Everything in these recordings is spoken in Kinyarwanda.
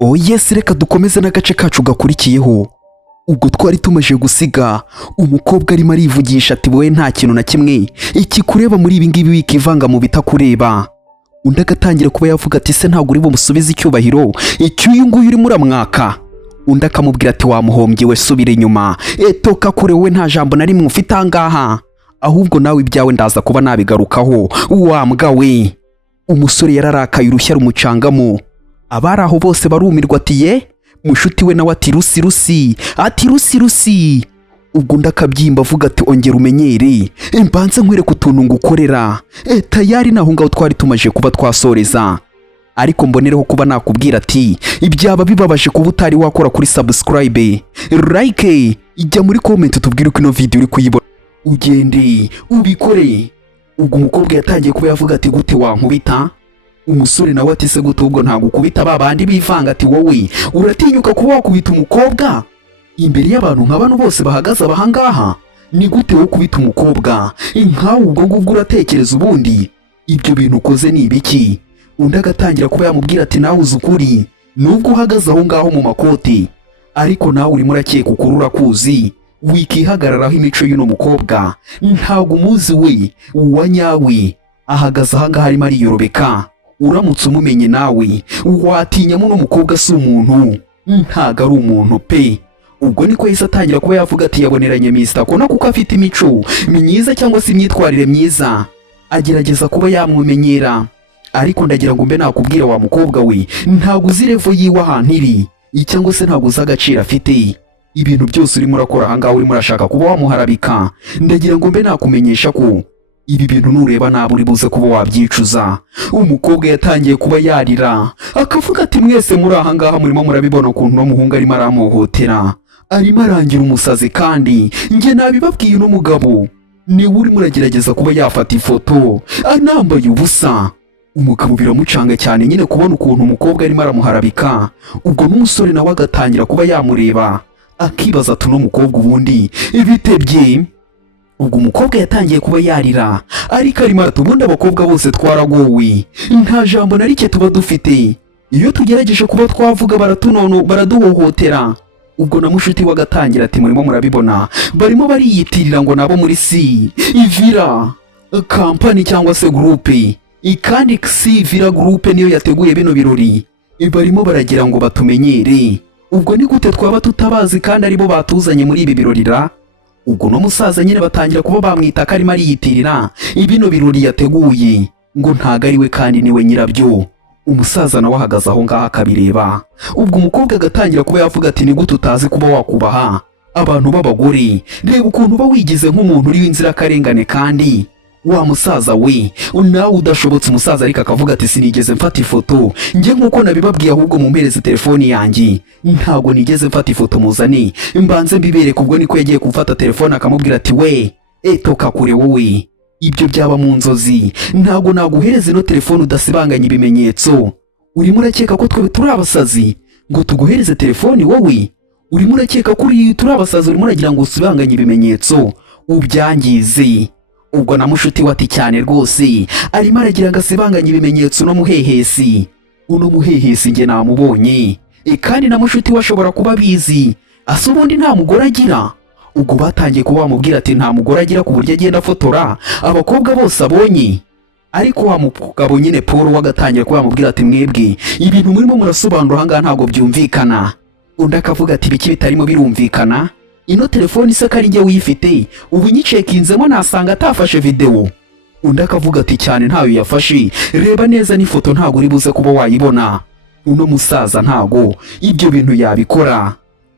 Oh yes, reka dukomeze n'agace kacu gakurikiyeho. Ubwo twari tumaje gusiga umukobwa arimo arivugisha ati wowe nta kintu na kimwe ikikureba muri ibi ngibi wikivanga mu bitakureba. Undi agatangira kuba yavuga ati se ntabwo uri bumusubize icyubahiro icyuyu nguyu urimo uramwaka. Undi akamubwira ati wamuhombye we subira inyuma, toka kure wowe nta jambo na rimwe ufite ahangaha, ahubwo nawe ibyawe ndaza kuba nabigarukaho wa mbwa we. Umusore yararakaye urushya rumucangamo, abari aho bose barumirwa ati ye mushuti we nawe ati rusi ati rusi. Ubwo ndakabyimba avuga ati ongera umenyere mbanze nkwereka utuntu ngukorera. Tayari naho ngaho twari tumaje kuba twasoreza, ariko mbonereho kuba nakubwira ati ibyaba bibabaje kuba utari wakora kuri subscribe, like, ijya muri comment tubwire uko ino video uri kuyibona ugende ubikore. Ubwo umukobwa yatangiye kuba yavuga ati gute wankubita? Umusore nawe ati se gute ubwo ntago ukubita babandi bivanga ati wowe uratinyuka kuba wakubita umukobwa imbere y'abantu nk'abantu bose bahagaze abahangaha? Ni gute wo kubita umukobwa nkawe? Ubwo ngubwo uratekereza ubundi ibyo bintu ukoze ni ibiki? Undi agatangira kuba yamubwira ati nawe uzi ukuri nubwo uhagaze aho ngaho mu makoti, ariko nawe urimo urakeka ukuri urakuzi, wikihagararaho imico y'uno mukobwa ntago umuzi we uwa nyawe ahagaze ahangaha arimo ariyorobeka. Uramutse umumenye nawe watinya muno mukobwa si umuntu, ntago ari umuntu pe. Ubwo niko yahise atangira kuba yavuga ati yaboneranye Mr. Kona kuko afite imico myiza cyangwa se imyitwarire myiza, agerageza kuba yamumenyera. Ariko ndagira ngo mbe nakubwira wa mukobwa we ntago uzi revo yiwe ahantu iri, cyangwa se ntago uzi agaciro afite. Ibintu byose urimo urakora ahangaha urimo urashaka kuba wamuharabika, ndagira ngo mbe nakumenyesha ko ibi bintu nureba nabi uri buze kuba wabyicuza. Umukobwa yatangiye kuba yarira akavuga ati mwese muri ahangaha murimo murabibona ukuntu no muhungu arimo aramuhotera, arimo arangira umusazi, kandi njye nabibabwiye uno mugabo niwe urimo uragerageza kuba yafata ifoto anambaye ubusa. Umugabo biramucanga cyane nyine kubona ukuntu umukobwa arimo aramuharabika. Ubwo n'umusore nawe agatangira kuba yamureba akibaza ati uno mukobwa ubundi ibitebye. Ubwo umukobwa yatangiye kuba yarira ariko arimo ati ubundi abakobwa bose twaragowe, nta jambo na rike tuba dufite, iyo tugerageje kuba twavuga baraduhohotera. Ubwo na mushuti we agatangira ati murimo murabibona barimo bariyitirira ngo nabo muri Villa company cyangwa se groupe, kandi Villa groupe niyo yateguye bino birori, barimo baragira ngo batumenyere. Ubwo ni gute twaba tutabazi kandi aribo batuzanye muri ibi birorira? Ubwo no musaza nyine batangira kuba bamwita ko arimo ariyitirira ibino birori yateguye ngo ntago ari we kandi niwe nyirabyo. Umusaza nawe ahagaze aho ngaho akabireba. Ubwo umukobwa agatangira kuba yavuga ati ni gute utazi kuba wakubaha abantu b'abagore? Reba ukuntu uba wigize nk'umuntu uri w'inzirakarengane, kandi wa musaza we nawe udashobotse. Umusaza ariko akavuga ati sinigeze mfata ifoto njye nk'uko nabibabwiye, ahubwo mumpereze telefoni yanjye. Ntago nigeze mfata ifoto, muzane mbanze mbibereke. Ubwo niko yagiye gufata telefone akamubwira ati we toka kure wowe, ibyo byaba mu nzozi, ntago naguhereze ino telefone udasibanganya ibimenyetso. Urimo urakeka ko twe turi abasazi ngo tuguhereze telefoni? Wowe urimo urakeka ko turi abasazi, urimo uragira ngo usibanganye ibimenyetso ubyangize. Ubwo na mushuti wati cyane rwose arimo aragira ngo asibanganye ibimenyetso no muhehesi. Uno muhehesi njye namubonye, kandi na mushuti washobora kuba bizi asa ubundi nta mugore agira. Ubwo batangiye kuba bamubwira ati nta mugore agira ku buryo agenda afotora abakobwa bose abonye. Ariko wa mugabo nyine Paul wagatangira kuba bamubwira ati mwebwe ibintu murimo murasobanura ahangaha ntago byumvikana. Undi akavuga ati biki bitarimo birumvikana? Ino telefoni se kari njye uyifite, ubu nyicekinzemo nasanga atafashe video. Undi akavuga ati cyane ntayo yafashe, reba neza n'ifoto ntago uri buze kuba wayibona. Uno musaza ntago ibyo bintu yabikora.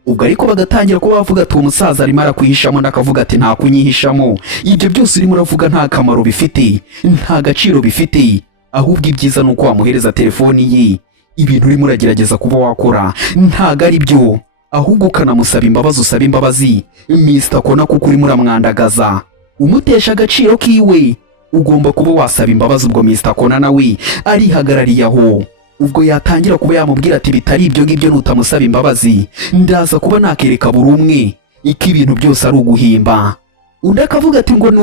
Ubwo ariko bagatangira kuba bavuga ati umusaza arimo arakwihishamo, nakavuga ati nta kunyihishamo, ibyo byose urimo uravuga nta kamaro bifite, nta gaciro bifite, ahubwo ibyiza nuko wamuhereza telefoni ye. Ibintu urimo uragerageza kuba wakora ntago ari byo, ahubwo ukanamusaba imbabazi. Usaba imbabazi Mr. Kona kuko urimo uramwandagaza, umutesha agaciro kiwe. Ugomba kuba wasaba imbabazi. Ubwo Mr. Kona nawe arihagarariye aho. Ubwo yatangira kuba yamubwira ati bitari ibyo ngibyo nutamusaba imbabazi ndaza kuba nakereka buri umwe iki ibintu byose ari uguhimba. Undi akavuga ati ngo ni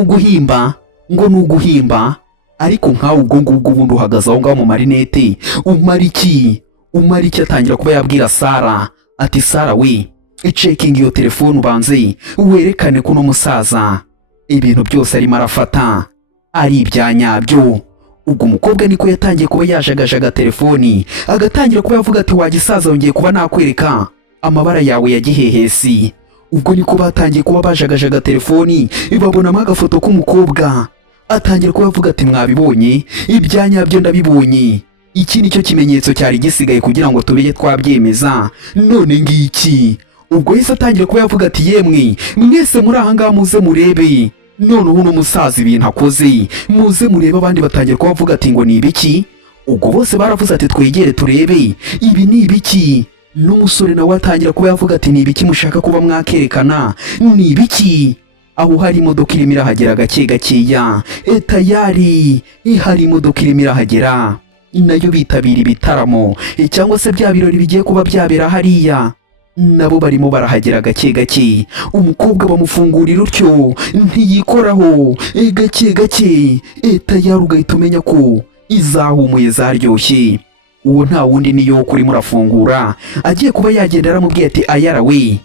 uguhimba, ariko nkawe ubwo ngubwo ubundi uhagaze aho ngaho mu marinete umara iki? Umarike atangira kuba yabwira Sara ati Sara we cekinga iyo telefone ubanze werekane kuno musaza ibintu byose arimo arafata ari ibyanyabyo. Ubwo umukobwa niko yatangiye kuba yajagajaga telefoni agatangira kuba yavuga ati wagisaza yongeye kuba nakwereka amabara yawe ya gihehesi. Ubwo niko batangiye kuba bajagajaga telefoni babonamo agafoto k'umukobwa atangira kuba yavuga ati mwabibonye ibyanyabyo ndabibonye, iki nicyo kimenyetso cyari gisigaye kugira ngo tubeye twabyemeza none ngiki. Ubwo yise atangira kuba yavuga ati yemwe mwese muri aha ngaha muze murebe noneho uno musaza ibintu akoze muze murebe. Abandi batangira kuba bavuga ati ngo ni ibiki. Ubwo bose baravuze ati twegere turebe ibi ni ibiki. N'umusore nawe atangira kuba yavuga ati ni ibiki mushaka kuba mwakerekana ni ibiki. Aho hari imodoka irimo irahagera gake gakeya tayari hari imodoka irimo irahagera nayo bitabira ibitaramo cyangwa se bya birori bigiye kuba byabera hariya, nabo barimo barahagera gake gake. Umukobwa bamufungurira utyo ntiyikoraho gake gake tayari ugahita umenya ko izahumuye zaryoshye. Uwo nta wundi niyo kuri murafungura agiye kuba yagenda aramubwiye ati ayara we.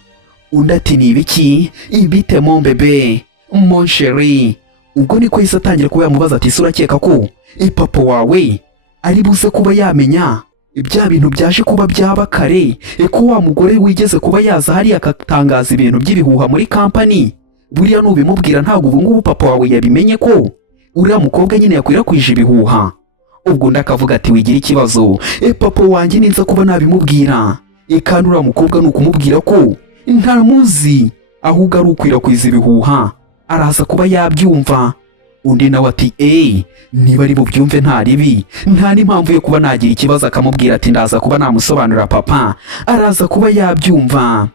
Undi ati ni ibiki ibite mon bebe mon chéri. Ubwo niko yise atangira kuba yamubaza ati urakeka ko papa wawe ari buze kuba yamenya bya bintu byaje kuba byaba kare ko wa mugore wigeze kuba yaza hari akatangaza ibintu by'ibihuha muri company? Buriya nubimubwira ntabwo ubu ngubu papa wawe yabimenye ko uriya mukobwa nyine yakwirakwije ibihuha. Ubwo ndakavuga ati wigira ikibazo papa wanjye ninza kuba nabimubwira kandi uriya mukobwa nukumubwira ko ntamuzi ahubwo ari ukwirakwiza ibihuha araza kuba yabyumva. Undi nawe ati niba ari bubyumve nta ribi nta n'impamvu yo kuba nagira ikibazo akamubwira ati ndaza kuba namusobanurira papa araza kuba yabyumva.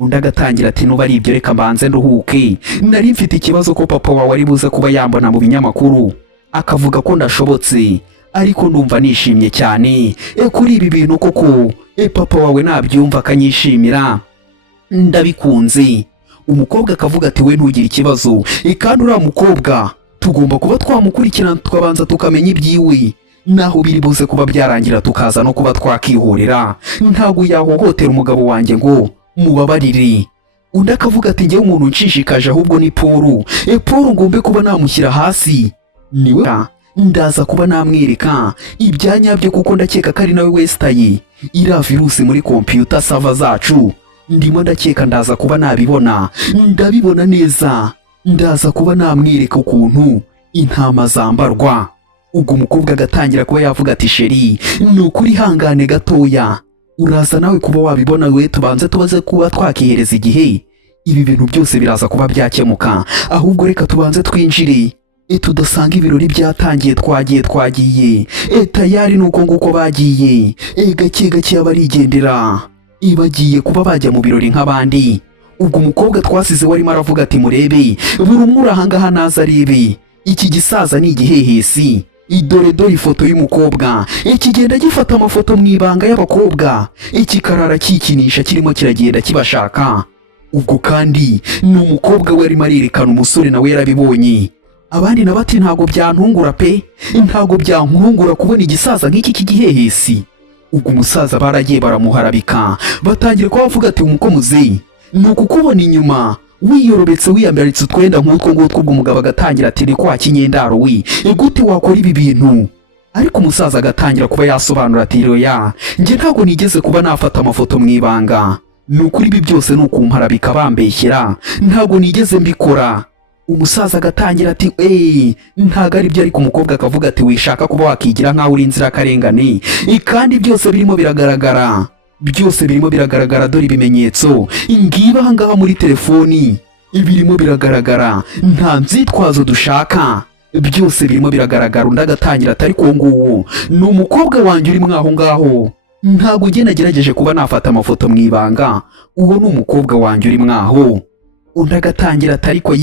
Undi agatangira ati nuba ari ibyo reka mbanze nduhuke nari mfite ikibazo ko papa wawe ari buze kuba yambona mu binyamakuru akavuga ko ndashobotse ariko ndumva nishimye cyane kuri ibi bintu koko papa wawe nabyumva akanyishimira ndabikunze. Umukobwa akavuga ati we ntugire ikibazo kandi uriya mukobwa tugomba kuba twamukurikirana tukabanza tukamenya ibyiwe naho biri buze kuba byarangira tukaza no kuba twakihorera. Ntabwo yahohotera umugabo wanjye ngo mubabarire. Undi akavuga ati njyewe umuntu nshishikaje ahubwo ni Paul ngombe kuba namushyira hasi niwe ndaza kuba namwereka ibyanyabyo kuko ndakeka ko ari nawe westaye iriya virusi muri computer server zacu. Ndimo ndakeka ndaza kuba nabibona ndabibona neza ndaza kuba namwereka ukuntu intama zambarwa. Ubwo umukobwa agatangira kuba yavuga ati sheri nukuri hangane gatoya uraza nawe kuba wabibona we tubanze tubaze kuba twakihereza igihe ibi bintu byose biraza kuba byakemuka ahubwo reka tubanze twinjire tudasanga ibirori byatangiye twagiye tayari nuko nguko bagiye gake gake abarigendera bagiye kuba bajya mu birori nk'abandi. Ubwo umukobwa twasize warimo aravuga ati murebe buri umwe urahangaha naza arebe iki gisaza ni igihehesi. Dore ifoto y'umukobwa kigenda gifata amafoto mu ibanga y'abakobwa kikarara kikinisha kirimo kiragenda kibashaka. Ubwo kandi ni umukobwa warimo arerekana umusore nawe yarabibonye. Abandi na bati ntago byantungura pe ntago byankungura kubona igisaza nk'iki kigihehesi. Ubwo umusaza baragiye baramuharabika batangira kuba bavuga ati umukomuze nuko kubona inyuma wiyorobetse wiyambaritse utwenda nk'utwo ngutwo. Ubwo umugabo agatangira ati ni kwa kinyendaro we gute wakora ibi bintu? Ariko umusaza agatangira kuba yasobanura ati roya njye ntago nigeze kuba nafata amafoto mu ibanga nukuri ibi byose nukumparabika bambeshyera ntago nigeze mbikora. Umusaza agatangira ati ntago ari byo. Ariko umukobwa akavuga ati wishaka kuba wakigira nkaho uri inzirakarengane kandi byose birimo biragaragara dore ibimenyetso ngiba aha ngaha muri telefoni birimo biragaragara nta nzitwazo dushaka byose birimo biragaragara. Undi agatangira ati ariko nguwo ni umukobwa wanjye uri mwaho ngaho ntago njye nagerageje kuba nafata amafoto mu ibanga uwo ni umukobwa wanjye uri mwaho. Undi agatangira ati ariko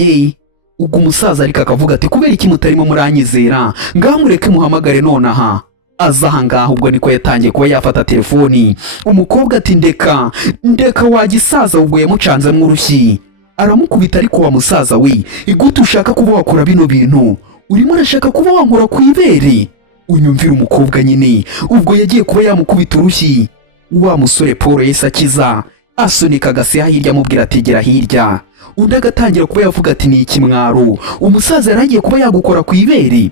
ubwo umusaza ariko akavuga ati kubera iki mutarimo muranyizera ngaho mureke muhamagare nonaha aza aha ngaho. Ubwo niko yatangiye kuba yafata telefoni. Umukobwa ati ndeka wagisaza ubwo yamucanze mw'urushyi aramukubita. Ariko wa musaza we gute ushaka kuba wakora bino bintu urimo urashaka kuba wankora ku ibere unyumvira umukobwa nyine ubwo yagiye kuba yamukubita urushyi, wa musore Paul yahise akiza asunika agasiha hirya amubwira ati gera hirya. Undi agatangira kuba yavuga ati ni ikimwaro, umusaza yaragiye kuba yagukora ku ibere.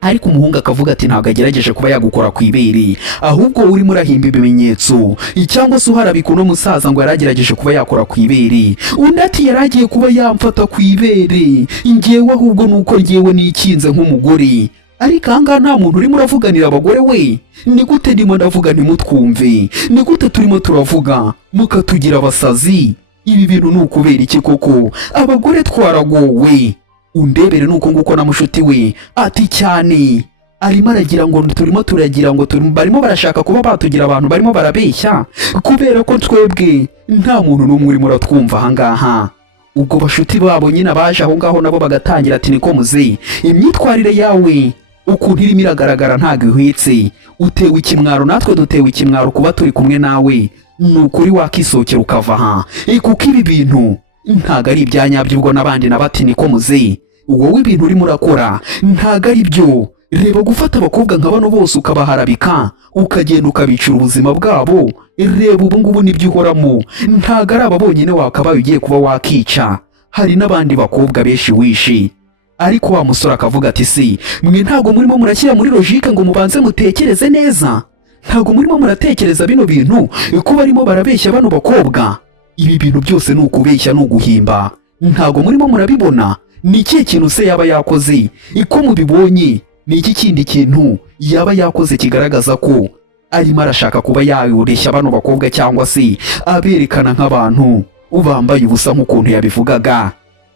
Ariko umuhungu akavuga ati ntabwo agerageje kuba yagukora ku ibere, ahubwo urimo urahimba ibimenyetso cyangwa se uharabika uno musaza ngo yaragerageje kuba yakora ku ibere. Undi ati yaragiye kuba yamfata ku ibere, njyewe ahubwo nuko njyewe nikinze nk'umugore. Ariko ahangaha nta muntu urimo uravuganira abagore we, ni gute ndimo ndavuga ntimutwumve? Ni gute turimo turavuga mukatugira abasazi? Ibi bintu ni ukubera iki koko? Abagore twaragowe. Undebere nuko nguko na mushuti we ati cyane arimo aragira ngo turimo turagira ngo barimo barashaka kuba batugira abantu barimo barabeshya, kubera ko twebwe nta muntu n'umwe urimo uratwumva ahangaha. Ubwo bashuti babo nyine baje aho ngaho nabo bagatangira ati niko muze, imyitwarire yawe ukuntu irimo iragaragara ntago ihwetse, utewe ikimwaro natwe dutewe ikimwaro kuba turi kumwe nawe, nukuri wakisokera ukava aha. Kuko ibi bintu ntago ari ibyanyabyo. Ubwo n'abandi nabati niko muze, wowe ibintu urimo urakora ntago ari byo. Reba gufata abakobwa nka bano bose ukabaharabika ukagenda ukabicira ubuzima bwabo, reba ubu ngubu nibyo uhoramo. Ntago ari aba bonyine wakabaye ugiye kuba wakica, hari n'abandi bakobwa benshi wishe. Ariko wa musore akavuga ati si mwe ntago murimo murakira muri logique ngo mubanze mutekereze neza? Ntago murimo muratekereza bino bintu ko barimo barabeshya bano bakobwa? Ibi bintu byose ni ukubeshya, ni uguhimba. Ntago murimo murabibona? Ni ikihe kintu se yaba yakoze iko mubibonye? Ni iki kindi kintu yaba yakoze kigaragaza ko arimo arashaka kuba yayoreshya bano bakobwa cyangwa se aberekana nk'abantu bambaye ubusa nk'ukuntu yabivugaga?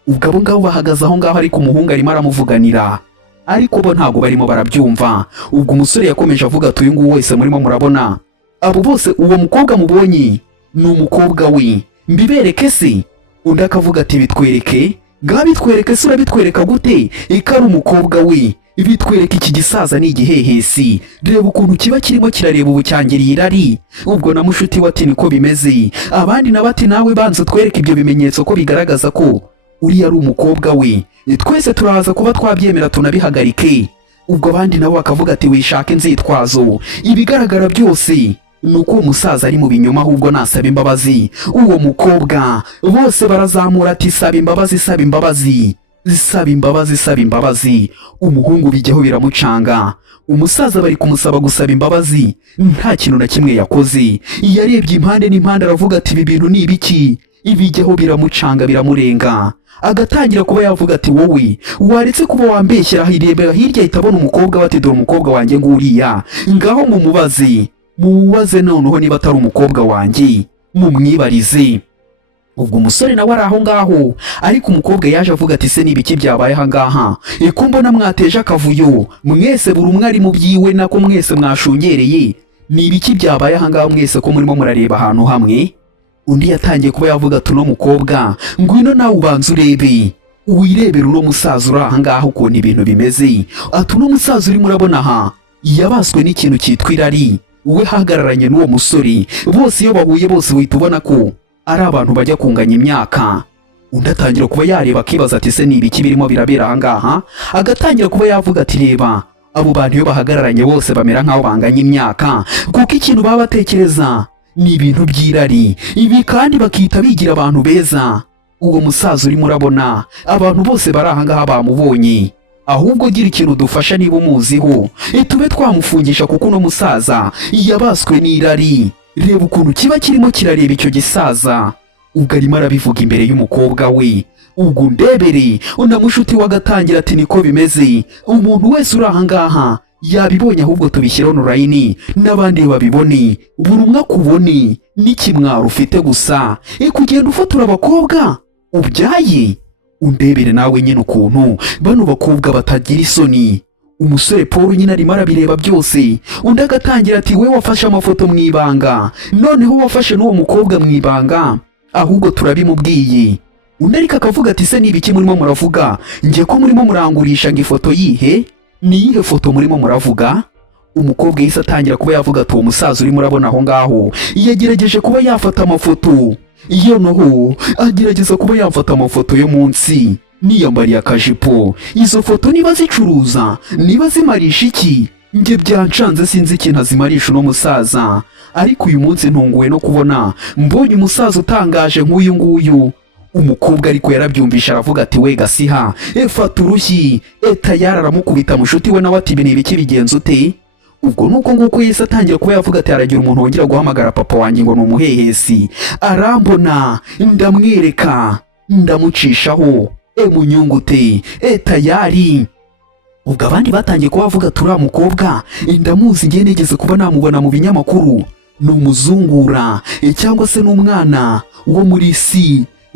Ubwo abo ngabo bahagaze aho ngaho, ariko umuhungu arimo aramuvuganira, ariko bo ntago barimo barabyumva. Ubwo umusore yakomeje avuga ati uyu nguyu wese murimo murabona abo bose, uwo mukobwa mubonye ni umukobwa we, mbibereke se? Undi akavuga ati bitwereke. Ngaho bitwereke se, urabitwereka gute ari umukobwa we? Bitwereke iki gisaza ni igihehesi, reba ukuntu kiba kirimo kirareba ubucyangiriye irari. Ubwo na mushuti we ati niko bimeze. Abandi nabati nawe banze twereke ibyo bimenyetso ko bigaragaza ko uriya ari umukobwa we, twese turaza kuba twabyemera tunabihagarike. Ubwo abandi nabo bakavuga ati wishake inzitwazo, ibigaragara byose nuko umusaza ari mu binyoma, ahubwo nasaba imbabazi uwo mukobwa. Bose barazamura ati saba imbabazi, saba imbabazi, saba imbabazi, saba imbabazi. Umuhungu bijyaho biramucanga, umusaza bari kumusaba gusaba imbabazi, nta kintu na kimwe yakoze. Yarebye impande n'impande aravuga ati ibi bintu ni ibiki? Ibijyaho biramucanga biramurenga, agatangira kuba yavuga ati wowe waretse kuba wambeshyira hirebera hirya itabona umukobwa bati dore umukobwa wanjye nguriya, ngaho mumubaze noneho niba atari umukobwa wanjye mumwibarize. Ubwo umusore nawe ari aho ngaho, ariko umukobwa yaje avuga ati se nibiki byabaye aha ngaha? Eko mbona mwateje akavuyo mwese, buri umwe ari mu byiwe, nako mwese mwashungereye. Ni ibiki byabaye aha ngaha mwese ko murimo murareba ahantu hamwe? Undi yatangiye kuba yavuga ati uno mukobwa ngwino nawe ubanza urebe, wirebera uno musaza uri aha ngaha ukuntu ibintu bimeze. Ati uno musaza urimo urabona aha yabaswe n'ikintu cyitwa irari, we hagararanye n'uwo musore, bose iyo bahuye bose uhita ubona ko ari abantu bajya kunganya imyaka. Undi atangira kuba yareba akibaza ati se ni ibiki birimo birabera aha ngaha? Agatangira kuba yavuga ati reba abo bantu iyo bahagararanye bose bamera nk'aho banganya imyaka, kuko ikintu baba batekereza ni ibintu by'irari, ibi kandi bakita bigira abantu beza. Uwo musaza urimo urabona abantu bose bari aha ngaha bamubonye, ahubwo gira ikintu dufasha niba umuziho tube twamufungisha, kuko uno musaza yabaswe n'irari. Reba ukuntu kiba kirimo kirareba icyo gisaza. Ubwo arimo arabivuga imbere y'umukobwa we. Ubwo ndebere una mushuti wagatangira ati niko bimeze, umuntu wese uri aha ngaha yabibonye, ahubwo tubishyira online n'abandi babibone, buri umwe akubone n'ikimwaro ufite gusa kugenda ufotora abakobwa ubyaye. Undebere nawe nyine ukuntu bano bakobwa batagira isoni. Umusore Paul nyine arimo arabireba byose. Undi agatangira ati we wafashe amafoto mu ibanga, noneho wafashe n'uwo mukobwa mu ibanga, ahubwo turabimubwiye. Undi ariko akavuga ati se nibiki murimo muravuga? Ngiye ko murimo murangurisha ngo ifoto yihe? Ni iyihe foto murimo muravuga? Umukobwa yise atangira kuba yavuga ati uwo musaza urimo urabona aho ngaho yagerageje kuba yafata amafoto, iyo noho agerageza kuba yafata amafoto yo munsi niyambariye akajipo. Izo foto niba zicuruza, niba zimarisha iki? njye byancanze sinzi ikintu azimarisha uno musaza, ariko uyu munsi ntunguwe no kubona mbonye umusaza utangaje nk'uyu nguyu. Umukobwa ariko yarabyumvisha aravuga ati we Gasiha, fata urushyi. Tayari aramukubita mushuti we nawe ati ibi ni ibiki bigenze ute? Ubwo nuko nguko yese atangira kuba yavuga ati haragira umuntu wongera guhamagara papa wanjye ngo ni umuhehesi. Arambona ndamwereka ndamucishaho munyungute tayari. Ubwo abandi batangiye kuba bavuga turiya mukobwa ndamuzi, ngiye nigeze kuba namubona mu binyamakuru, ni umuzungura cyangwa se n'umwana wo muri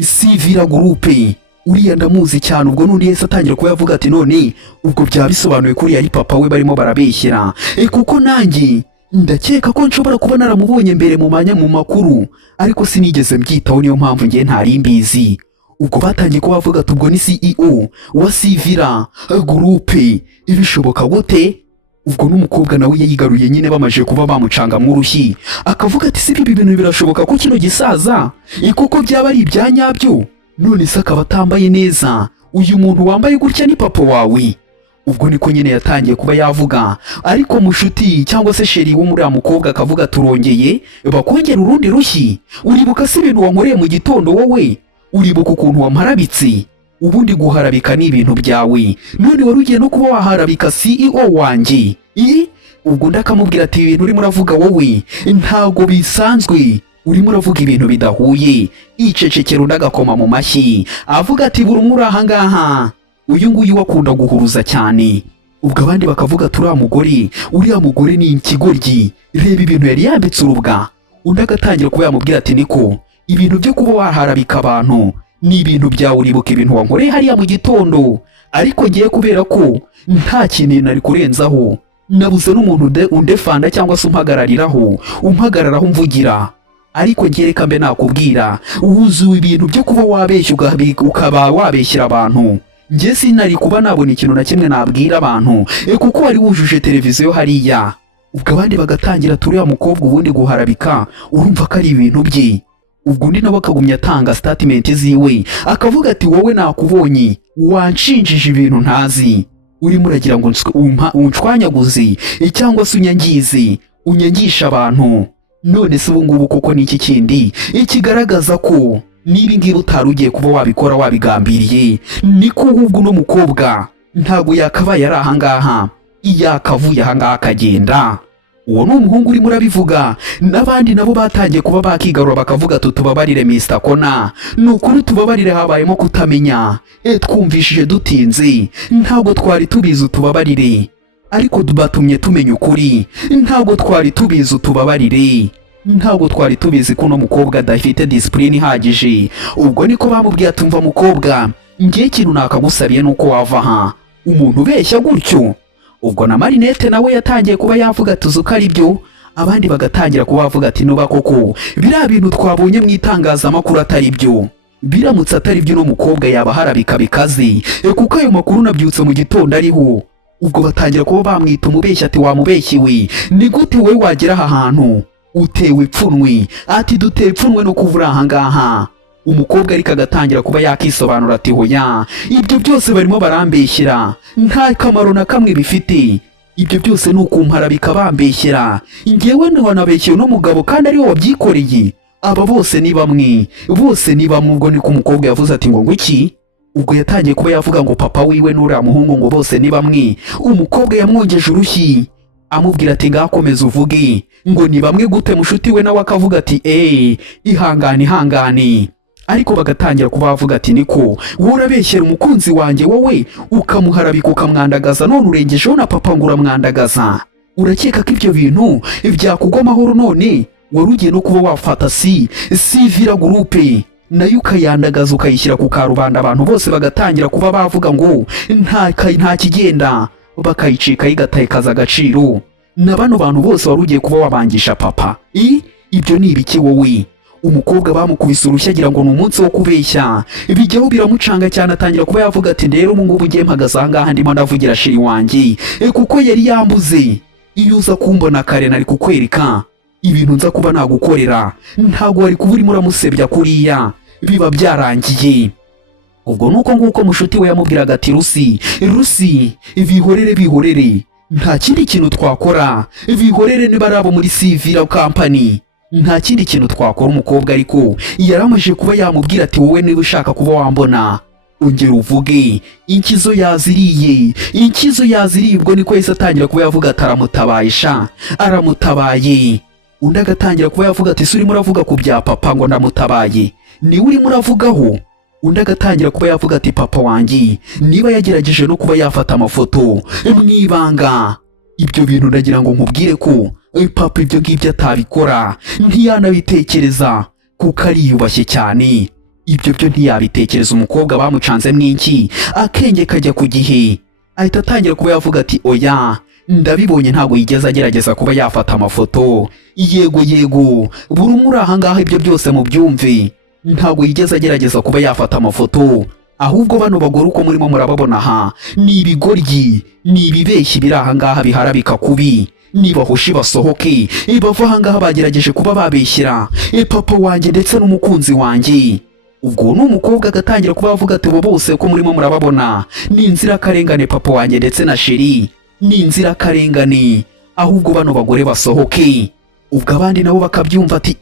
Sivira Groupe, uriya ndamuzi cyane. Ubwo n'undi yese atangira kuba yavuga ati none ubwo byaba bisobanuye kuri ari papa we barimo barabeshyira, kuko nanjye ndakeka ko nshobora kuba naramubonye mbere mu makuru, ariko sinigeze mbyitaho, niyo mpamvu ngiye ntari mbizi. Ubwo batangiye kuba bavuga ati ubwo ni CEO wa Sivira Groupe, ibishoboka gute? Ubwo n'umukobwa nawe yigaruye nyine bamaje kuba bamucanga mu rushyi, akavuga ati sibi ibi bintu birashoboka ko kino gisaza koko byaba ari ibya nyabyo, none se akaba atambaye neza, uyu muntu wambaye gutya ni papa wawe? Ubwo niko nyine yatangiye kuba yavuga, ariko mushuti cyangwa se sheri wo muri ya mukobwa akavuga turongeye bakongera urundi rushyi, uribuka se ibintu wankoreye mu gitondo wowe? Uribuka ukuntu wamparabitse? Ubundi guharabika ni ibintu byawe, none wari ugiye no kuba waharabika CEO wanjye. Ubwo ndakamubwira ati ibintu urimo uravuga wowe ntago bisanzwe, urimo uravuga ibintu bidahuye. Icecekera undi agakoma mu mashyi avuga ati buri umwe uri aha ngaha, uyu nguyu wakunda guhuruza cyane. Ubwo abandi bakavuga uriya mugore ni ikigoryi, reba ibintu yari yambitse urubwa. Undi agatangira kuba yamubwira ati niko ibintu byo kuba waharabika abantu ni ibintu byawe, uribuka ibintu wankoreye hariya mu gitondo? Ariko ngiye kubera ko nta kintu nari kurenzaho, nabuze n'umuntu undefanda cyangwa se umpagararaho mvugira, ariko ngiye reka mbe nakubwira, wuzuye ibintu byo kuba wabeshya ukaba wabeshyira abantu. Ngiye sinari kuba nabona ikintu na kimwe nabwira abantu, kuko wari wujuje televiziyo hariya. Ubwo abandi bagatangira turiya mukobwa ubundi guharabika, urumva ko ari ibintu bye. Ubwo undi nawe akagumya atanga statement ziwe, akavuga ati wowe nakubonye wanshinjije ibintu ntazi, urimo uragira ngo unshwanyaguze cyangwa se unyangisha abantu. None se ubu ngubu koko niki kindi ikigaragaza ko niba ngibi utari ugiye kuba wabikora wabigambiriye? Niko ahubwo no mukobwa ntago yakabaye ari aha ngaha, yakavuye aha ngaha akagenda. Uwo ni umuhungu urimo urabivuga, n'abandi nabo batangiye kuba bakigarura bakavuga tutubabarire Mr. Kona, ni ukuri tubabarire, habayemo kutamenya, twumvishije dutinze, ntabwo twari tubizi utubabarire, ariko batumye tumenya ukuri, ntabwo twari tubizi utubabarire, ntabwo twari tubizi ko uno mukobwa adafite discipline ihagije. Ubwo niko bamubwiye atumva mukobwa, ngiye ikintu nakagusabiye nuko wava aha, umuntu ubeshya gutyo. Ubwo na Marinette nawe yatangiye kuba yavuga tuzuka ari byo, abandi bagatangira kuba bavuga ati nuba koko biriya bintu twabonye mu itangazamakuru atari byo. Biramutse atari byo no mukobwa yaba harabika bikaze, kuko ayo makuru nabyutse mu gitondo ariho. Ubwo batangira kuba bamwita umubeshyi ati wamubeshyiwe, ni gute wowe wagera aha hantu utewe ipfunwe? Ati duteye ipfunwe no kuvura aha ngaha. Umukobwa ariko agatangira kuba yakisobanura ati hoya, ibyo byose barimo barambeshyira, nta kamaro na kamwe bifite, ibyo byose ni ukumparabika bambeshyira, ngewe ntiwanabeshyewe n'umugabo kandi ariwe wabyikoreye, aba bose ni bamwe, bose ni bamwe. Ubwo niko umukobwa yavuze ati ngo iki? Ubwo yatangiye kuba yavuga ngo papa wiwe n'uriya muhungu ngo bose ni bamwe. Umukobwa yamwongeje urushyi amubwira ati ngakomeza uvuge, ngo ni bamwe gute? Mushuti we nawe akavuga ati ihangane. Ariko bagatangira kuba bavuga ati niko wowe urabeshyera umukunzi wanjye, wowe ukamuharabika ukamwandagaza, none urengejeho na papa ngo uramwandagaza. Urakeka ko ibyo bintu byakugwa amahoro? None wari ugiye no kuba wafata Sivira Groupe nayo ukayandagaza ukayishyira ku karubanda, abantu bose bagatangira kuba bavuga ngo nta kigenda, bakayicika igatakaza agaciro. Na bano bantu bose wari ugiye kuba wabangisha papa, ibyo ni ibiki wowe? Umukobwa bamukubise urushyi agira ngo ni umunsi wo kubeshya, bijyaho biramucanga cyane, atangira kuba yavuga ati rero ubu ngubu ugiye mpagaze aha ngaha ndimo ndavugira sheri wanjye, kuko yari yambuze. Iyo uza kumbona kare nari kukwereka ibintu nza kuba nagukorera, ntabwo wari kuba urimo uramusebya kuriya, biba byarangiye. Ubwo nuko nguko mushuti we yamubwiraga ati Rusi bihorere, nta kindi kintu twakora, bihorere niba ari abo muri Sivira Company, nta kindi kintu twakora. Umukobwa ariko yaramaje kuba yamubwira ati wowe niba ushaka kuba wambona ongera uvuge. Inkizo yaziriye, inkizo yaziriye. Ubwo niko yahise atangira kuba yavuga ati aramutabaye sha, aramutabaye. Undi agatangira kuba yavuga ati se urimo uravuga ku bya papa ngo ndamutabaye, niwe urimo uravugaho? Undi agatangira kuba yavuga ati papa wanjye niba yagerageje no kuba yafata amafoto mwibanga. Ibyo bintu ndagira ngo nkubwire ko papa ibyo ngibyo atabikora, ntiyanabitekereza kuko ariyubashye cyane. Ibyo byo ntiyabitekereza. Umukobwa bamucanze mwinshi, akenge kajya ku gihe, ahita atangira kuba yavuga ati oya ndabibonye, ntabwo yigeze agerageza kuba yafata amafoto. Yego yego, buri umwe uri ahangaha ibyo byose mu byumve, ntabwo yigeze agerageza kuba yafata amafoto. Ahubwo bano bagore uko murimo murababona aha ni ibigoryi, ni ibibeshyi biri ahangaha biharabika kubi. Nibahoshi basohoke bava ahangaha bagerageje kuba babeshyira papa wanjye ndetse n'umukunzi wanjye. Ubwo n'umukobwa agatangira kuba avuga ati bo bose ko murimo murababona ni inzirakarengane, papa wanjye ndetse na sheri ni inzirakarengane, ahubwo bano bagore basohoke. Ubwo abandi nabo bakabyumva ati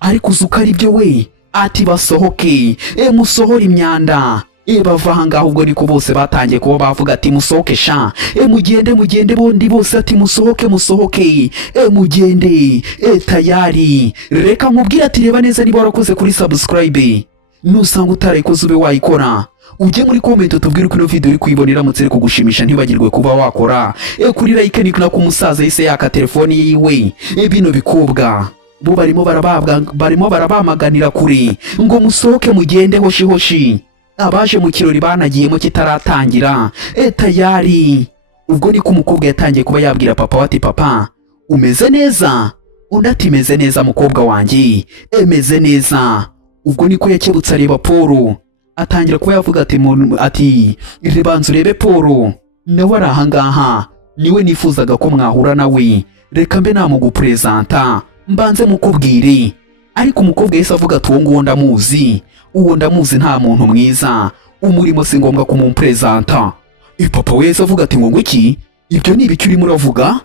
ariko uzuka ari byo we, ati basohoke musohora imyanda bava ahangaha. Ubwo niko bose batangiye kuba bavuga ati musohoke sha, mugende bondi bose ati musohoke mugende tayari. Reka nkubwire ati reba neza niba warakoze kuri subscribe, nusanga utarayikoze ube wayikora, ujye muri comment utubwire uko ino video uri kuyibona iramutse iri kugushimisha. Ntibagirwe kuba wakora kuri like ni ku musaza yise yaka telefoni yiwe. Bino bikobwa bo barimo barabamaganira kure ngo musohoke mugende hoshi. Abaje mu kirori banagiyemo kitaratangira tayari. Ubwo niko umukobwa yatangiye kuba yabwira papa wati papa umeze neza? Undi ati meze neza mukobwa wanjye, meze neza. Ubwo niko yakebutse areba Paul, atangira kuba yavuga ati ribanza urebe Paul nawe ari ahangaha, niwe nifuzaga ko mwahura nawe, reka mbe namugupresenta mbanze mukubwire. Ariko umukobwa yese avuga ati uwo ndamuzi nta muntu mwiza, umurimo si ngombwa kumumpresenta. Papa wese avuga ati ngo iki, ibyo ni ibiki urimo uravuga?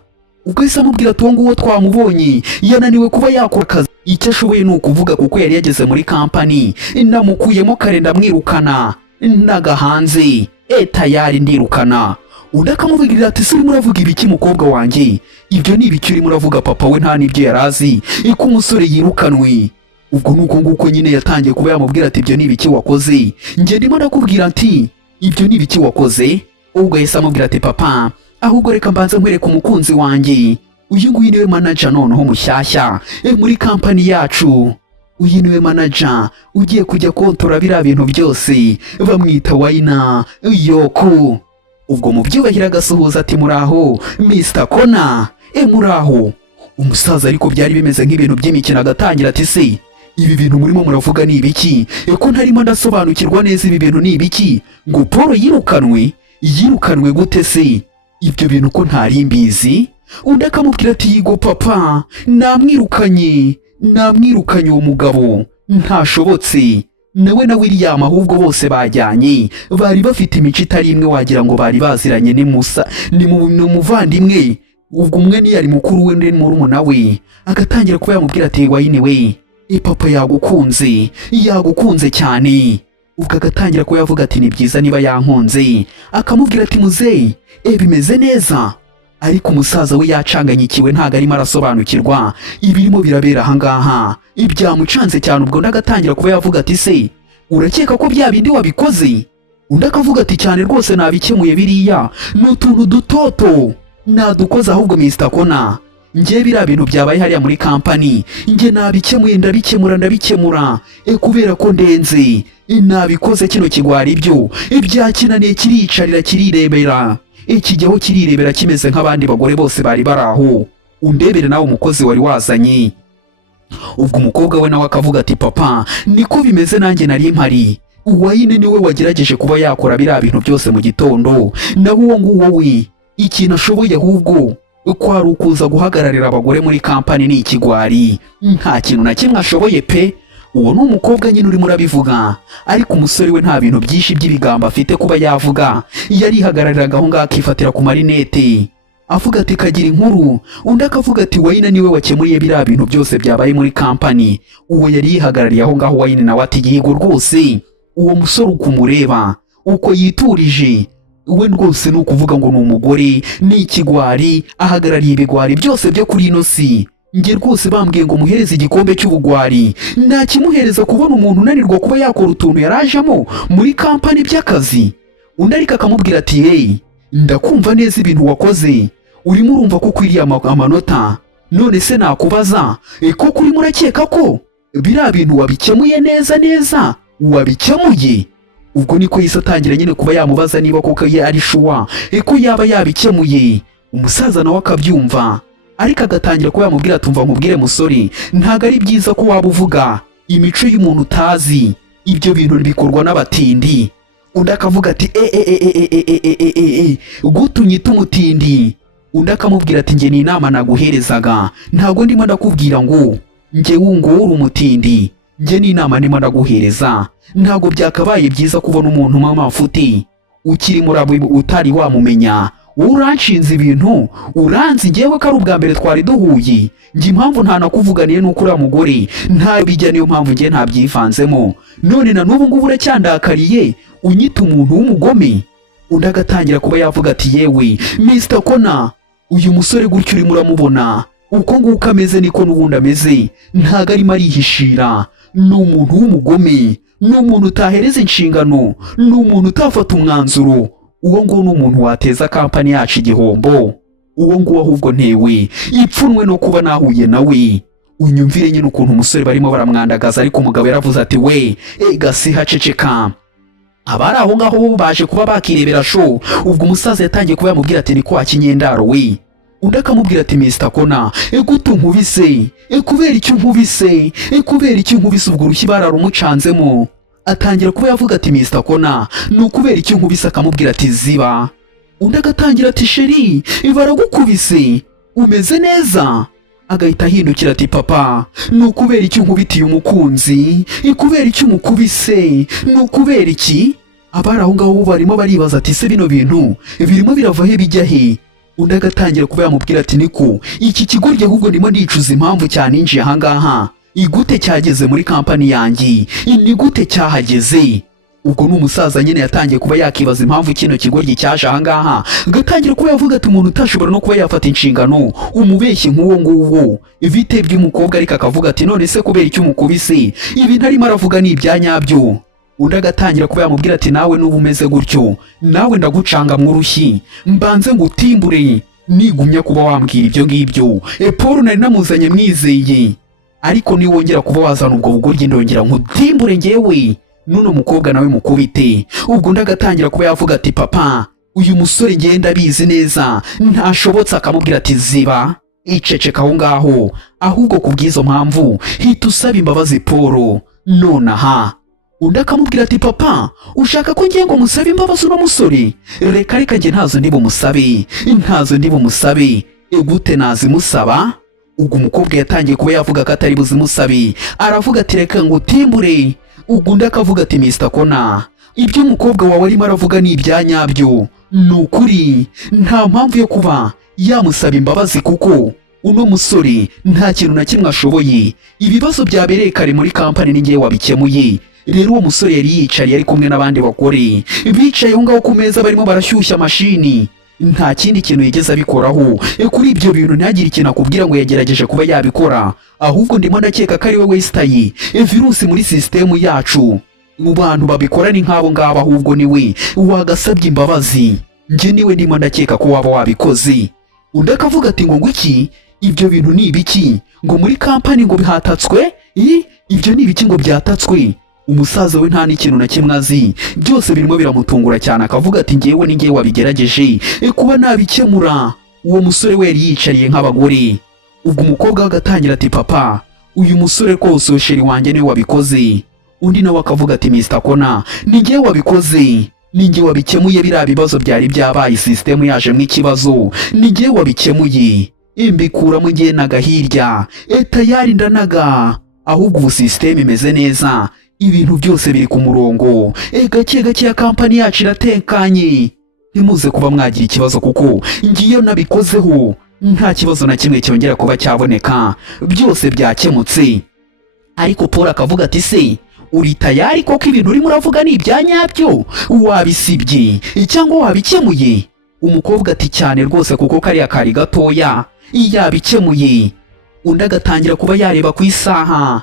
Ubwo yese amubwira ati uwo twamubonye yananiwe kuba yakora akazi, icyo ashoboye ni ukuvuga kuko yari yageze muri company, namukuyemo kare ndamwirukana nagahanze tayari ndirukana. Undi akamubwira ati se urimo uravuga ibiki mukobwa wanjye, ibyo ni ibiki urimo uravuga? Papa we nta n'ibyo yarazi ko umusore yirukanwe. Ubwo nuko nguko nyine yatangiye kuba yamubwira ati ibyo ni ibiki wakoze, njye ndimo ndakubwira ati ibyo ni ibiki wakoze. Ubwo yese amubwira ati papa ahubwo reka mbanze nkwereke umukunzi wanjye, uyu nguyu niwe manager noneho mushyashya muri company yacu. Uyu niwe manager ugiye kujya kontora biriya bintu byose, bamwita Waina Yoko. Ubwo mu byubahiro agasuhuza ati muraho Mr. Kona, muraho. Umusaza ariko byari bimeze nk'ibintu by'imikino, agatangira ati se ibi bintu murimo muravuga ni ibiki? Ko ntarimo ndasobanukirwa neza ibi bintu ni ibiki? Ngo Paul yirukanwe gute se? Ibyo bintu ko ntari mbizi. Undi akamubwira ati yigo papa namwirukanye uwo mugabo ntashobotse, nawe na William ahubwo bose bajyanye, bari bafite imico itari imwe, wagira ngo bari baziranye ni muvandimwe. Ubwo umwe ni yari mukuru we ndi murumuna we. Agatangira kuba yamubwira ati Wayine we papa yagukunze cyane. Ubwo agatangira kuba yavuga ati ni byiza niba yankunze. Akamubwira ati muzeyi bimeze neza. Ariko umusaza we yacanganyikiwe, ntago arimo arasobanukirwa ibirimo birabera ahangaha, ibyamucanze cyane. Ubwo ndagatangira kuba yavuga ati se urakeka ko bya bindi wabikoze? Undi akavuga ati cyane rwose nabikemuye, biriya ni utuntu dutoto nadukoze, ahubwo Mr. Kona njye biriya bintu byabaye hariya muri company njye nabikemuye, ndabikemura kubera ko ndenze nabikoze. Kino kigwari ibyo ibyakinaniye kiricarira kirirebera, ikijyaho kirirebera kimeze nk'abandi bagore bose bari baraho. Undebere nawe umukozi wari wazanye. Ubwo umukobwa we nawe akavuga ati papa niko bimeze, nanjye nari mpari. Wayine niwe wagerageje kuba yakora biriya bintu byose mu gitondo, nawe uwo nguwo we ikintu ashoboye ahubwo kwari ukuza guhagararira abagore muri company. Ni ikigwari, nta kintu na kimwe ashoboye pe. Uwo ni umukobwa nyine urimo urabivuga, ariko umusore we nta bintu byinshi by'ibigambo afite kuba yavuga. Yarihagarariraga aho ngaho akifatira ku marinete. avuga ati kagira inkuru. Undi akavuga ati Wayne niwe wakemuriye biriya bintu byose byabaye muri kampani. Uwo yari yihagarariye aho ngaho Wayne nawe ati yego rwose uwo musore ukumureba uko yiturije we rwose ni ukuvuga ngo ni umugore ni ikigwari ahagarariye ibigwari byose byo kuri ino si. Nge rwose bambwiye ngo muhereze igikombe cy'ubugwari ntakimuhereza kubona umuntu unanirwa kuba yakora utuntu yarajemo muri kampani by'akazi. Undi ariko akamubwira ati hey ndakumva neza ibintu wakoze urimo urumva ko ukwiriye amanota none se nakubaza koko urimo urakeka ko biriya bintu wabikemuye neza wabikemuye? Ubwo niko yise atangira nyine kuba yamubaza niba koko ari shuwa ko yaba yabikemuye. Umusaza nawe akabyumva ariko agatangira kuba yamubwira atumva mubwire musore ntago ari byiza ko waba uvuga imico y'umuntu utazi, ibyo bintu bikorwa n'abatindi. Undi akavuga ati gutunyita umutindi. Undi akamubwira ati nge ni inama naguherezaga ntago ndimo ndakubwira ngo nge wungo uri umutindi, nge ni inama ndimo ndaguhereza. Ntago byakabaye byiza kubona umuntu mamafuti ukiri murabo utari wamumenya uranshinze ibintu uranzi ngewe ko ari ubwa mbere twari duhuye. Nge impamvu ntanakuvuganiye nuko uriya mugore nta bijya niyo mpamvu nge ntabyivanzemo none na n'ubu ngubu uracyandakariye unyita umuntu w'umugome. Undi agatangira kuba yavuga ati yewe Mr. Kona uyu musore gutyo urimo uramubona uko nguko ameze niko n'ubundi ameze ntago arimo arihishira, ni umuntu w'umugome, ni umuntu utahereza inshingano, ni umuntu utafata umwanzuro. Uwo nguwo ni umuntu wateza kampani yacu igihombo. Uwo nguwo ahubwo ntewe ipfunwe no kuba nahuye nawe. Unyumvire nyine ukuntu umusore barimo baramwandagaza ariko umugabo yaravuze ati we gasiha ceceka. Abari aho ngaho bo baje kuba bakirebera show. Ubwo umusaza yatangiye kuba yamubwira ati ni kwa kinyendaro we. Undi akamubwira ati Mr. Kona gute unkubise kubera icyo unkubise kubera icyo unkubise? Ubwo urushyi bararumucanzemo. Atangira kuba yavuga ati Mr. Kona ni ukubera icyo unkubise? Akamubwira ati ziba. Undi agatangira ati sheri baragukubise umeze neza? Agahita ahindukira ati papa ni ukubera icyo unkubitiye umukunzi kubera icyo umukubise ni ukubera iki? Abari aho ngaho barimo baribaza ati se bino bintu birimo birava he bijya he? Undi agatangira kuba yamubwira ati niko iki kigo rye ahubwo ndimo ndicuza impamvu cyaninjiye aha ngaha. Igute cyageze muri kampani yanjye ni gute cyahageze? Ubwo n'umusaza nyine yatangiye kuba yakibaza impamvu kino kigo rye cyaje aha ngaha. Agatangira kuba yavuga ati umuntu utashobora no kuba yafata inshingano umubeshyi nk'uwo nguwo vite by'umukobwa ariko akavuga ati none se kubera icyo umukubise ibintu arimo aravuga ni ibyanyabyo. Undi agatangira kuba yamubwira ati nawe nuba umeze gutyo nawe ndagucanga mu rushyi mbanze ngutimbure nigumya kuba wambwira ibyo ngibyo. Paul nari namuzanye mwizeye ariko niwongera kuba wazana ubwo bugoryi ndongera nkutimbure ngewe nuno mukobwa nawe mukubite. Ubwo ndagatangira kuba yavuga ati papa uyu musore ngenda bizi neza ntashobotse. Akamubwira ati ziba iceceka aho ngaho ahubwo kubwizo mpamvu hita usaba imbabazi Paul nonaha. Undi akamubwira ati papa ushaka ko ngiye ngo musabe imbabazi uno musore? Reka nge ntazo ndi bumusabe gute nazimusaba? Ubwo umukobwa yatangiye kuba yavuga ko atari buzimusabe aravuga ati reka ngo utimbure. Ubwo undi akavuga ati Mr. Kona ibyo umukobwa wawe arimo aravuga ni ibyanyabyo, ni ukuri nta mpamvu yo kuba yamusaba imbabazi kuko uno musore nta kintu na kimwe ashoboye. Ibibazo byabereye kare muri kampani ni ngewe wabikemuye. Rero uwo musore yari yicariye ari kumwe n'abandi bakore bicaye aho ngaho ku meza barimo barashyushya mashini. Nta kindi kintu yigeze abikoraho kuri ibyo bintu ntagire ikintu akubwira ngo yagerageje kuba yabikora, ahubwo ndimo ndakeka ko ari we wesitaye virusi muri sisitemu yacu. Mu bantu babikora ni nk'abo ngabo ahubwo ni we wagasabye imbabazi. Nge niwe ndimo ndakeka ko waba wabikoze. Undi akavuga ati ngo iki ibyo bintu ni ibiki ngo muri kampani ngo bihatatswe ibyo ni ibiki ngo byatatswe? Umusaza we nta n'ikintu na kimwe azi, byose birimo biramutungura cyane. Akavuga ati ngewe ni ngewe wabigerageje kuba nabikemura. Uwo musore we yari yicariye nk'abagore. Ubwo umukobwa agatangira ati papa uyu musore rwose sheri wanjye niwe wabikoze. Undi nawe akavuga ati Mr. Kona ni ngewe wabikoze, ni ngewe wabikemuye biriya bibazo byari byabaye sisitemu yajemo ikibazo, ni ngewe wabikemuye imbikuramo ngewe nagahirya tayari ndanaga. Ahubwo ubu sisitemu imeze neza, ibintu byose biri ku murongo gake gake ya kampani yacu iratekanye ntimuze kuba mwagira ikibazo kuko ngiye nabikozeho nta kibazo na kimwe cyongera kuba cyaboneka, byose byakemutse. Ariko Paul akavuga ati se uri tayari koko ibintu urimo uravuga ni ibya nyabyo, wabisibye cyangwa wabikemuye? Umukobwa ati cyane rwose kuko kariya kari gatoya yabikemuye. Undi agatangira kuba yareba ku isaha,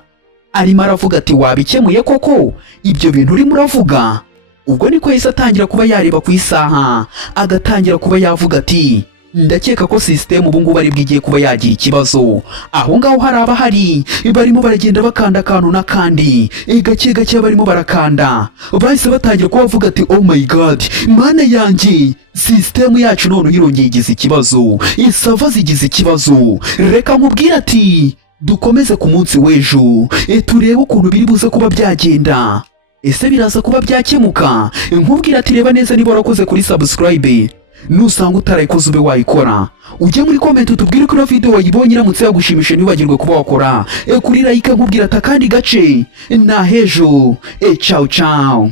arimo aravuga ati wabikemuye koko ibyo bintu urimo uravuga? Ubwo niko yahise atangira kuba yareba ku isaha, agatangira kuba yavuga ati ndakeka ko sisitemu ubu ngubu ari bwigiye kuba yagira ikibazo. Aho ngaho hari abahari barimo baragenda bakanda akantu n'akandi, gake gake barimo barakanda, bahise batangira kuba bavuga ati oh my god, mana yanjye, sisitemu yacu none irongeye igize ikibazo, isava zigize ikibazo. Reka nkubwire ati dukomeze ku munsi w'ejo turebe ukuntu biri buze kuba byagenda. Ese biraza kuba byakemuka? Nkubwire ati reba neza niba warakoze kuri subscribe, nusanga utarayikoze ube wayikora, ujye muri comment utubwire ko video wayibonye iramutse yagushimishe, ntibagirwe kuba wakora kuri like. Nkubwire ati akandi gace na hejo. Ciao ciao.